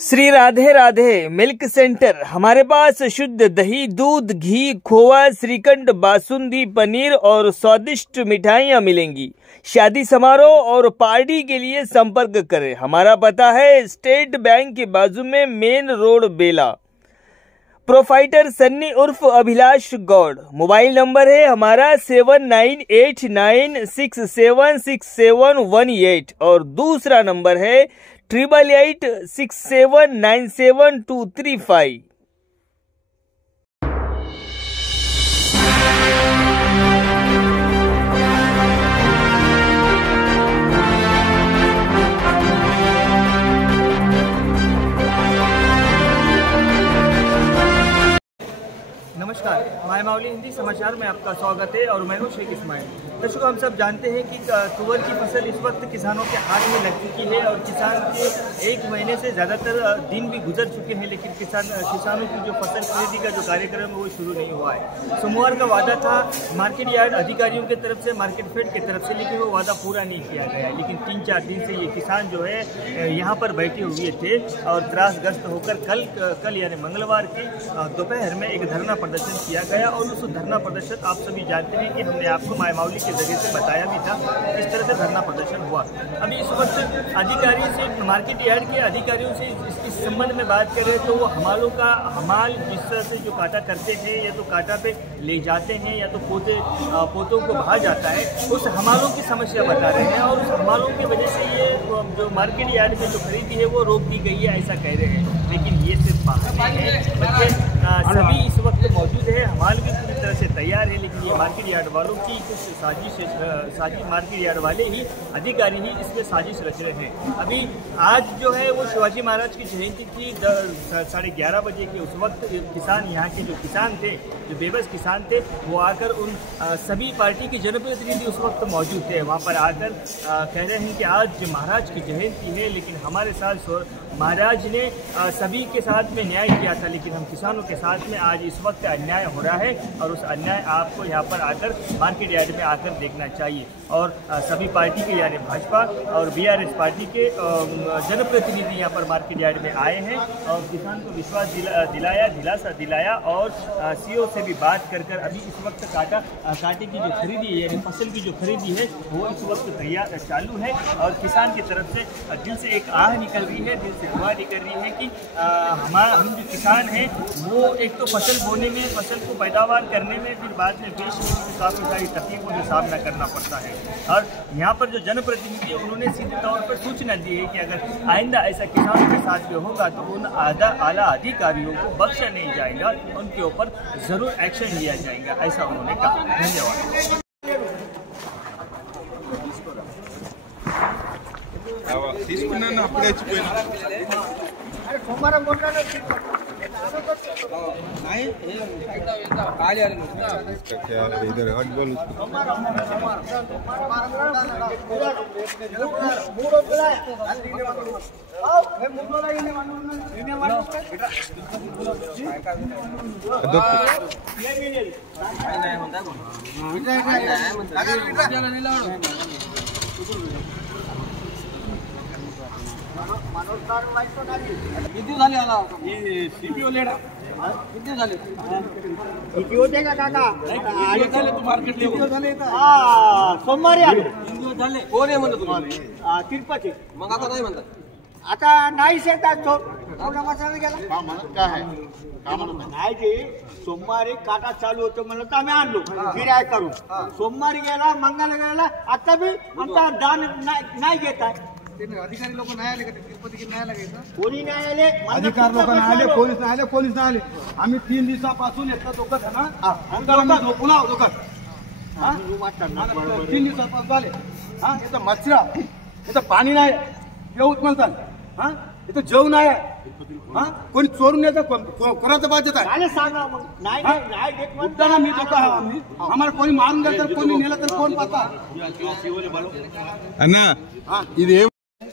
Shri Radhe Radhe milk centre. हमारे पास शुद्ध दही, दूध, घी, खोवा, श्रीखंड, बासुंदी, पनीर और स्वादिष्ट मिठाइयाँ मिलेंगी। शादी समारोह और पार्टी के लिए संपर्क करें। हमारा पता है स्टेट बैंक के बाजू में, मेन रोड, बेला। प्रोफाइटर सन्नी उर्फ अभिलाष गौड़। मोबाइल नंबर है हमारा 7989676718 और दूसरा नंबर है 8886797235। नमस्कार, मायमावली हिंदी समाचार में आपका स्वागत है और मैं हूं शेख इस्माइल। दर्शकों, हम सब जानते हैं कि तुअर की फसल इस वक्त किसानों के हाथ में लग चुकी है और किसान के एक महीने से ज़्यादातर दिन भी गुजर चुके हैं, लेकिन किसानों की जो फसल खरीदी का जो कार्यक्रम है वो शुरू नहीं हुआ है। सोमवार का वादा था मार्केट यार्ड अधिकारियों की तरफ से, मार्केट फेड की तरफ से, लेकिन वो वादा पूरा नहीं किया गया। लेकिन 3-4 दिन से ये किसान जो है यहाँ पर बैठे हुए थे और त्रासग्रस्त होकर कल यानी मंगलवार की दोपहर में एक धरना प्रदर्शन किया गया और उस धरना प्रदर्शन आप सभी जानते हैं कि हमने आपको मायमावली के जरिए से बताया भी था किस तरह से धरना प्रदर्शन हुआ। अभी इस वक्त अधिकारी से, मार्केट यार्ड के अधिकारियों से इस संबंध में बात करें तो वो हमाल जिस तरह से जो काटा करते थे, या तो काटा पे ले जाते हैं या तो पोतों को बहा जाता है, उस हमालों की समस्या बता रहे हैं और उस हमालों की वजह से ये जो मार्केट यार्ड में जो खरीदी है वो रोक दी गई है, ऐसा कह रहे हैं। लेकिन ये सिर्फ बहाने हैं। बच्चे सभी इस वक्त मौजूद है, हमाल भी पूरी तरह से तैयार है, लेकिन ये मार्केट यार्ड वालों की कुछ साजिश मार्केट यार्ड वाले ही, अधिकारी ही इसमें साजिश रच रहे हैं। अभी आज जो है वो शिवाजी महाराज की जयंती थी, 11:30 बजे के उस वक्त किसान, यहाँ के जो किसान थे, जो बेबस किसान थे, वो आकर उन सभी पार्टी के जनप्रतिनिधि उस वक्त मौजूद थे। वहाँ पर आकर कह रहे हैं कि आज महाराज की जयंती है, लेकिन हमारे साथ महाराज ने सभी के साथ में न्याय किया था, लेकिन हम किसानों के साथ में आज इस वक्त अन्याय हो रहा है और उस अन्याय आपको यहाँ पर आकर मार्केट यार्ड में आकर देखना चाहिए। और सभी पार्टी के यानी भाजपा और बीआरएस पार्टी के जनप्रतिनिधि यहाँ पर मार्केट यार्ड में आए हैं और किसान को विश्वास दिलासा दिलाया और सीओ से भी बात कर अभी इस वक्त काटे की जो खरीदी है, यानी फसल की जो खरीदी है वो इस वक्त तैयार चालू है और किसान की तरफ से दिल से एक आह निकल रही है, दिल से दुआ निकल रही है कि हम जो किसान हैं वो एक तो फसल बोने में, फसल को पैदावार करने में, फिर बाद में बेचने में काफ़ी सारी तकलीफों का सामना करना पड़ता है। और यहाँ पर जो जनप्रतिनिधि है उन्होंने सीधे तौर पर सूचना दी है कि अगर आइंदा ऐसा किसानों के साथ भी होगा तो उन आला अधिकारियों को बख्शा नहीं जाएगा, उनके ऊपर ज़रूर एक्शन लिया जाएगा, ऐसा उन्होंने कहा। धन्यवाद। इधर हट बोल किती झाले आला सीपीओ लेडा किती झाले किती होते का काका आणि झाले तू मार्केट किती झाले सोमवारी आलो किती झाले कोण आहे म्हणतो तुम्हाला तिरुपती मग आता नाही म्हणतात आता नाही शेतात तो एवढा मसाला गेला का म्हणत काय आहे का म्हणत नाही की सोमवारी काटा चालू होतो म्हणलं तर आम्ही आणलो गिराय करून सोमवारी गेला मंगळवारी गेला आता भी आमचा दान नाही घेत आहे अधिकारी लोक नाही आले का तिरुपती नाही आले कोणी नाही आले अधिकारी लोक नाही आले पोलीस नाही आले आम्ही 3 दिवसापासून येतात दोघं जण पुन्हा दोघं 3 दिवसापासून झाले इथं मच्छरा इथं पाणी नाही येऊच म्हणतात इथं जेवण नाही कोणी चोरून येतं कोणाचं बाध्यता आहे सांगा मग नाही उठताना मी देतो आम्हाला कोणी मारून गेलं तर कोणी नेलं तर कोण पाहता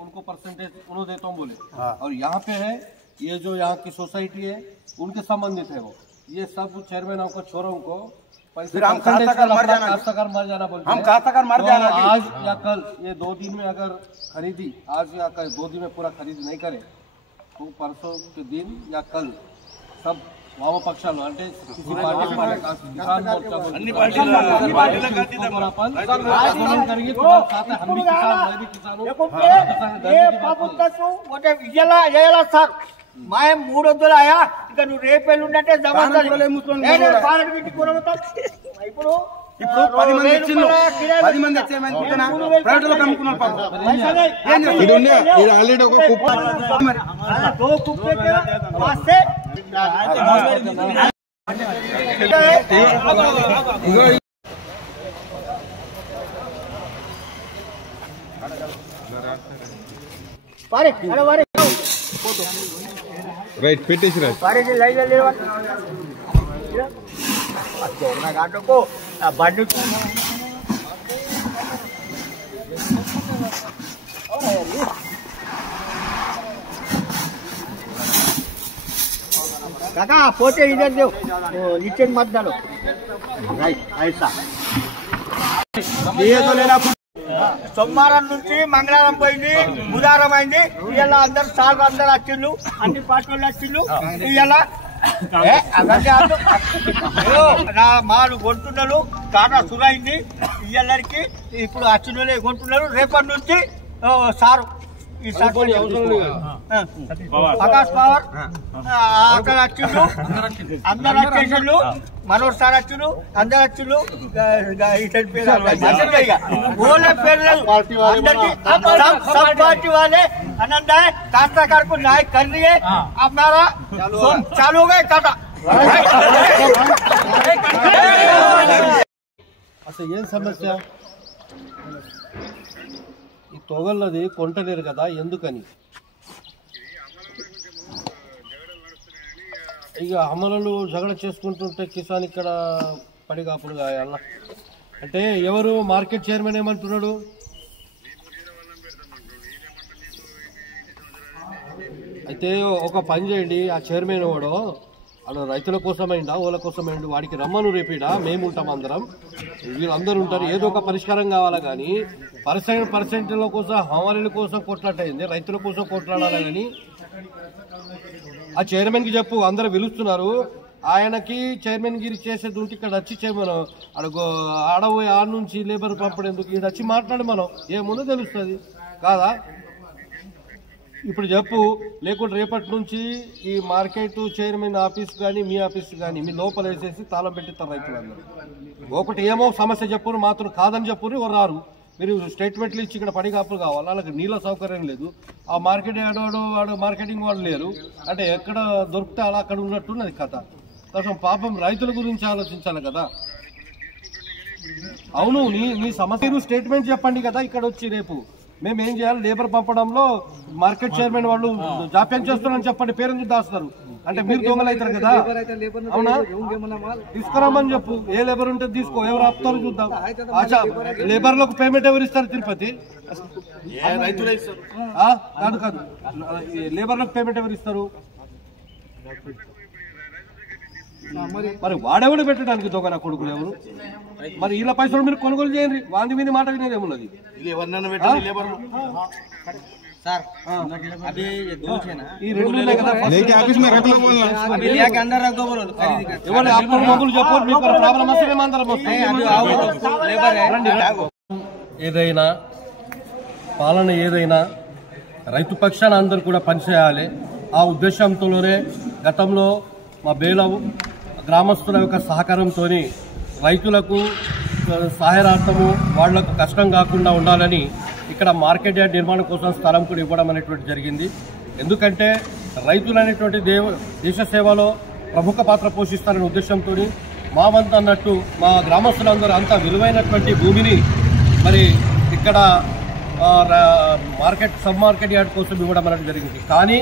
उनको परसेंटेज उन्होंने देता हूँ बोले और यहाँ पे है ये जो यहाँ की सोसाइटी है उनके संबंधित है वो ये सब चेयरमैन को छोरों को फिर हम मर जाना बोलते हम मर जाना आज या कल ये 2 दिन में अगर खरीदी आज या कल 2 दिन में पूरा खरीद नहीं करे परसों के दिन या कल सब वामपक्षाలు అంటే मैं 300 आया इक नु रेपेल्లుంటే జబర్దస్త్ ఇప్పుడు 10 మంది వచ్చిండ్రు 10 మంది వచ్చే మనం కుట్టనా ప్రైవేట్ లో కమ్ముకున్నారు పాపం ఇది ఉంది ఇది ఆల్రెడీ ఒక కుప్ప మరి దో కుప్పే के वास्ते पारे अरे वारे राइट पेटेश राइट पारे जी लाइन लेवा ना गाटो को बंड काका पोते इधर दो नीचे मत डालो राइट ऐसा ये तो लेना సోమవారం నుంచి మంగళవారం పోయింది బుధవారం అయింది ఇవాళ అందరు సార్ అందరు వచ్చిండ్రు అన్ని పార్టీలు వచ్చిండ్రు ఇవాళ నా మాలు కొంటున్నారు కాటా సురైంది ఇవాళకి ఇప్పుడు వచ్చిన కొంటున్నారు రేపటి నుంచి సారు ఈ ప్రకాష్ పవర్ అక్కడ వచ్చిండ్రు అందరు వచ్చేసిండ్రు మనోజ్ సార్ వచ్చిండ్రు అందరు వచ్చిండ్రు बोले सब पार्टी वाले आनंद है काश्तकार को न्याय कर दिए हमारा चालू हो गए काटा అసలు ఏం సమస్య ఈ తొగల్లది కొంటలేరు కదా ఎందుకని ఇక అమలు జగడ చేసుకుంటుంటే కిసాన్ ఇక్కడ పడిగాపులు కాయాల అంటే ఎవరు మార్కెట్ చైర్మన్ ఏమంటున్నాడు అయితే ఒక పని చేయండి ఆ చైర్మన్ వాడు అలా రైతుల కోసమైందా ఓల కోసమైండు వాడికి రమ్మను రేపిడా మేము ఉంటాం అందరం వీళ్ళందరూ ఉంటారు ఏదో ఒక పరిష్కారం కావాలా కానీ పర్సెంట్ల కోసం హమాలీల కోసం కొట్లాటైంది రైతుల కోసం కొట్లాడాలా కానీ ఆ చైర్మన్ కి చెప్పు అందరూ పిలుస్తున్నారు ఆయనకి చైర్మన్ గిరి చేసే డ్యూటీ ఇక్కడ వచ్చి చేయమను అడుగు ఆడబోయి ఆడ నుంచి లేబర్ పంపడేందుకు ఇక్కడ వచ్చి మాట్లాడి మనం ఏముందో తెలుస్తుంది కాదా ఇప్పుడు చెప్పు లేకుంటే రేపటి నుంచి ఈ మార్కెట్ చైర్మన్ ఆఫీస్ కానీ మీ ఆఫీస్ కానీ మీ లోపల వేసేసి తాళం పెట్టిస్తారు రైతులందరూ ఒకటి ఏమో సమస్య చెప్పురు మాత్రం కాదని చెప్పురు ఎవరు రారు మీరు స్టేట్మెంట్లు ఇచ్చి ఇక్కడ పడిగాపులు కావాలి వాళ్ళకి నీళ్ళ సౌకర్యం లేదు ఆ మార్కెట్ వాడు మార్కెటింగ్ వాళ్ళు లేరు అంటే ఎక్కడ దొరికితే అలా అక్కడ ఉన్నట్టున్నది కథ కోసం పాపం రైతుల గురించి ఆలోచించాలి కదా అవును నీ సమస్య స్టేట్మెంట్ చెప్పండి కదా ఇక్కడ వచ్చి రేపు మేము ఏం చేయాలి లేబర్ పంపడంలో మార్కెట్ చైర్మన్ వాళ్ళు జాప్యం చేస్తున్నారని చెప్పండి పేరెందుకు దాస్తున్నారు అంటే మీరు దొంగలు అవుతారు కదా అవునా తీసుకురామని చెప్పు ఏ లేబర్ ఉంటే తీసుకో ఎవరు ఆపుతారో చూద్దాం లేబర్లకు పేమెంట్ ఎవరు ఇస్తారు తిరుపతి కాదు కాదు లేబర్లకు పేమెంట్ ఎవరు ఇస్తారు మరి వాడెవడు పెట్టడానికి దొంగ కొడుకులు ఎవరు మరి వీళ్ళ పైసలు మీరు కొనుగోలు చేయండి వాంది మీద మాట వినేది ఏమున్నది ఏదైనా పాలన ఏదైనా రైతు పక్షాన అందరూ కూడా పనిచేయాలి ఆ ఉద్దేశంతోనే గతంలో మా బేలవు గ్రామస్తుల యొక్క సహకారంతో రైతులకు సహాయార్థము వాళ్లకు కష్టం కాకుండా ఉండాలని ఇక్కడ మార్కెట్ యార్డ్ నిర్మాణం కోసం స్థలం కూడా ఇవ్వడం అనేటువంటి జరిగింది ఎందుకంటే రైతులు అనేటువంటి దేశ సేవలో ప్రముఖ పాత్ర పోషిస్తారనే ఉద్దేశంతో మా వంతు అన్నట్టు మా గ్రామస్తులందరూ అంత విలువైనటువంటి భూమిని మరి ఇక్కడ సబ్ మార్కెట్ యార్డ్ కోసం ఇవ్వడం అనేది జరిగింది కానీ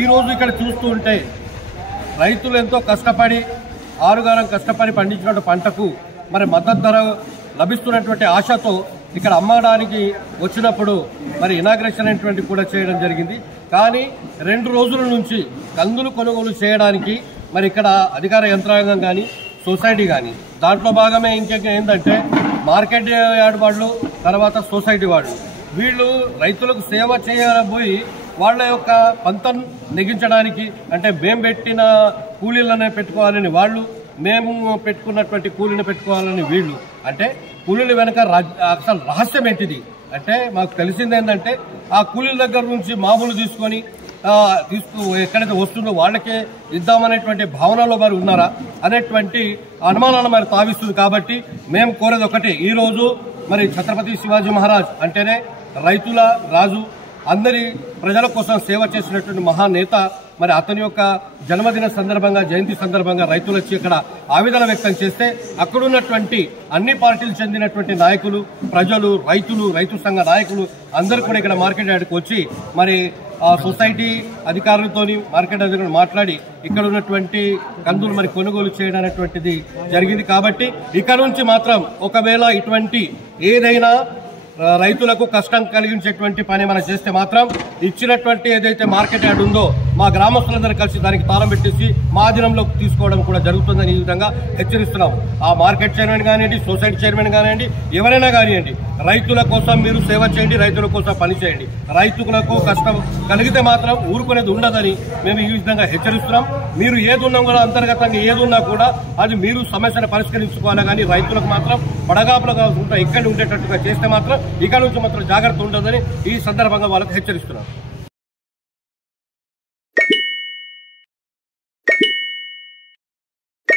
ఈరోజు ఇక్కడ చూస్తూ ఉంటే రైతులు ఎంతో కష్టపడి ఆరుగాలం కష్టపడి పండించినటువంటి పంటకు మరి మద్దతు ధర లభిస్తున్నటువంటి ఆశతో ఇక్కడ అమ్మడానికి వచ్చినప్పుడు మరి ఇనాగ్రేషన్ అనేటువంటి కూడా చేయడం జరిగింది కానీ 2 రోజుల నుంచి కందులు కొనుగోలు చేయడానికి మరి ఇక్కడ అధికార యంత్రాంగం కానీ సొసైటీ కానీ దాంట్లో భాగమే ఇంకొక ఏంటంటే మార్కెట్ యార్డ్ వాళ్ళు తర్వాత సొసైటీ వాళ్ళు వీళ్ళు రైతులకు సేవ చేయబోయి వాళ్ళ యొక్క పంతం నెగించడానికి, అంటే మేము పెట్టిన కూలీలనే పెట్టుకోవాలని వాళ్ళు, మేము పెట్టుకున్నటువంటి కూలీని పెట్టుకోవాలని వీళ్ళు. అంటే కూలీల వెనక అసలు రహస్యం ఏంటిది అంటే మాకు తెలిసింది ఏంటంటే ఆ కూలీల దగ్గర నుంచి మామూలు తీసుకొని ఎక్కడైతే వస్తుందో వాళ్ళకే ఇద్దామనేటువంటి భావనలో మరి ఉన్నారా అనేటువంటి అనుమానాలు మరి తావిస్తుంది. కాబట్టి మేము కోరేది ఒకటి, ఈరోజు మరి ఛత్రపతి శివాజీ మహారాజ్ అంటేనే రైతుల రాజు, అందరి ప్రజల కోసం సేవ చేసినటువంటి మహానేత. మరి అతని యొక్క జన్మదిన సందర్భంగా, జయంతి సందర్భంగా రైతులు వచ్చి ఇక్కడ ఆవేదన వ్యక్తం చేస్తే అక్కడున్నటువంటి అన్ని పార్టీలు చెందినటువంటి నాయకులు, ప్రజలు, రైతులు, రైతు సంఘ నాయకులు అందరూ కూడా ఇక్కడ మార్కెట్ యార్డ్కి వచ్చి మరి సొసైటీ అధికారులతోని, మార్కెట్ అధికారులు మాట్లాడి ఇక్కడ ఉన్నటువంటి కందులు మరి కొనుగోలు చేయడం అనేటువంటిది జరిగింది. కాబట్టి ఇక్కడ నుంచి మాత్రం ఒకవేళ ఇటువంటి ఏదైనా రైతులకు కష్టం కలిగించేటువంటి పని మనం చేస్తే మాత్రం ఇచ్చినటువంటి ఏదైతే మార్కెట్ యార్డ్ ఉందో మా గ్రామస్తులందరూ కలిసి దానికి తాళం పెట్టేసి మా అధీనంలోకి తీసుకోవడం కూడా జరుగుతుందని ఈ విధంగా హెచ్చరిస్తున్నాం. ఆ మార్కెట్ చైర్మన్ కానివ్వండి, సొసైటీ చైర్మన్ కానివ్వండి, ఎవరైనా కానివ్వండి, రైతుల కోసం మీరు సేవ చేయండి, రైతుల కోసం పని చేయండి. రైతులకు కష్టం కలిగితే మాత్రం ఊరుకునేది ఉండదని మేము ఈ విధంగా హెచ్చరిస్తున్నాం. మీరు ఏదున్నా కూడా, అంతర్గతంగా ఏదున్నా కూడా అది మీరు సమస్యను పరిష్కరించుకోవాలి. కానీ రైతులకు మాత్రం పడగాపులుగా ఇక్కడ ఉండేటట్టుగా చేస్తే మాత్రం ఇక నుంచి మాత్రం జాగ్రత్త ఉండదని ఈ సందర్భంగా వాళ్ళకు హెచ్చరిస్తున్నాం.